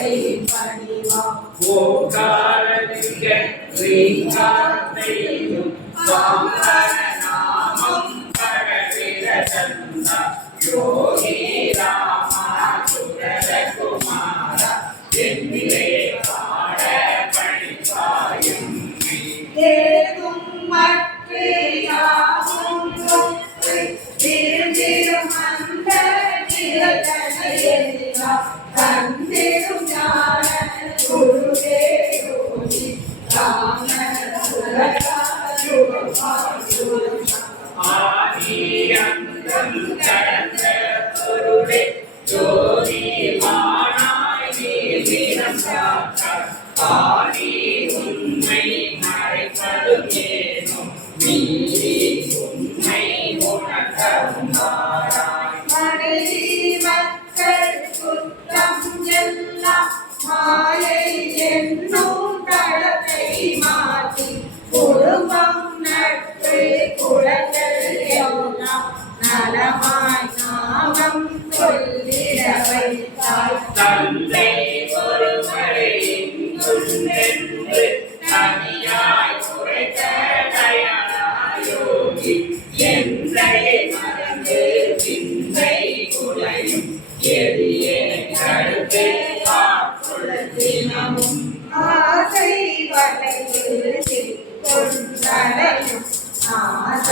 ஓங்காரத்தை பணிவா ஓங்காரலிங்க ஸ்ரீகாரத்தையும் சாம்பர நாமம் பரவிர சந்தா யோகி ராமா சுரகுமார என்னிலே பாட பணிப்பாயும் தேதும் மற்ற யாவும் திருந்திரும் அந்த நிரதனையா தந்திரும் ஞான குருவே யோகி ராம ஆதியந்தம் கடந்த பொருளே ஜோதி மானாய் நீரம் காக்க ஆதி உண்மை மறைப்பதும் ஏனும் நீதி உண்மை உணர்த்தவும் மாறாய் மனைவி மக்கள் குற்றம் எல்லாம் மாயை என்னும் தளத்தை மாற்றி குடும்பம் நட்பு குழந்தை எல்லாம் நலமாய் நாமம் சொல்லிட வைத்தாய் தந்தை ஒருவரை இங்குண்டென்று தனியாய் உரைத்த தயாயோகி எந்தை மறந்து சிந்தை குலையும் எளிய கருத்தை தினமும் ஆசை வலையில் கொண்டடையும் ஆச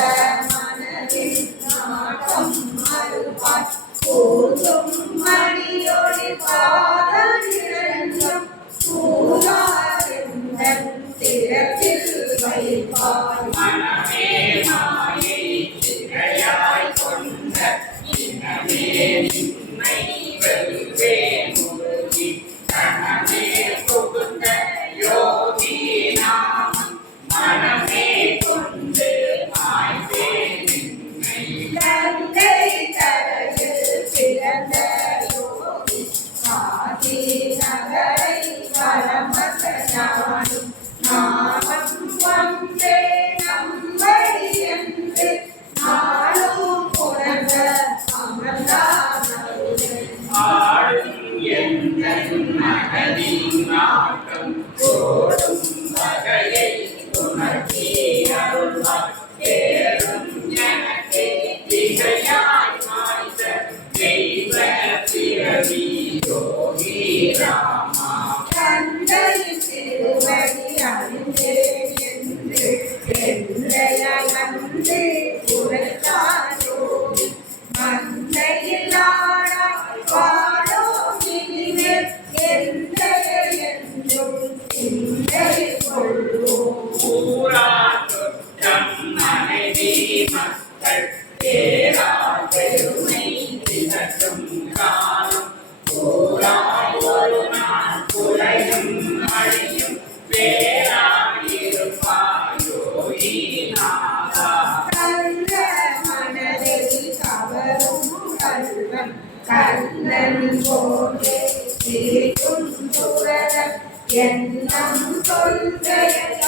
மனதில் நாட்டம் மறுப்பாய் போதும் மணியொளி பாதம் சூதாரிந்தன் திறத்தில் வைப்பாய் மனமே மாயை சிறையாய் கொண்ட இனமே நின்னை வெல்வே முருகி கணமே புகுந்த யோகி நாமம் மனமே கொண்டு ஆய்வே நின்னை லங்கை தரையில் பிறந்த யோகி காசி நகரை பரமத நாடும் நாமம் வந்தே நம்படி என்று நாளும் புறந்த அமர்ந்தானருளே ஆடும் எந்தன் மனதின் நாட்டம் ஓடும் வகையை உணர்த்தி அருள்வார் பேரும் எனக்கு திகையாய் மாய்ந்த தெய்வ பிறவி யோகி ராமா தந்தையின் திருவடி அறிந்தேன் என்று எல்லையாய் வந்து உரைத்தாரோ மந்தையில் ஆடாய் வாழோ இனிமேல் எந்தைய என்றும் சிந்தை கொள்வோம் ஊரா தொட்டம் மனைவி மக்கள் பேரா பெருமை திகட்டும் காலம் ஊராய் ஒரு நாள் குறையும் அழியும் பேராயிருப்பாயோகி நாதா கள்ள மனதில் கவரும் கள்ளன் கள்ளன் போலே சிரிக்கும் சுரதன் எண்ணம் சொல்கையாவும்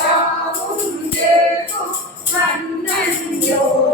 தேகும் மன்னன் யோகி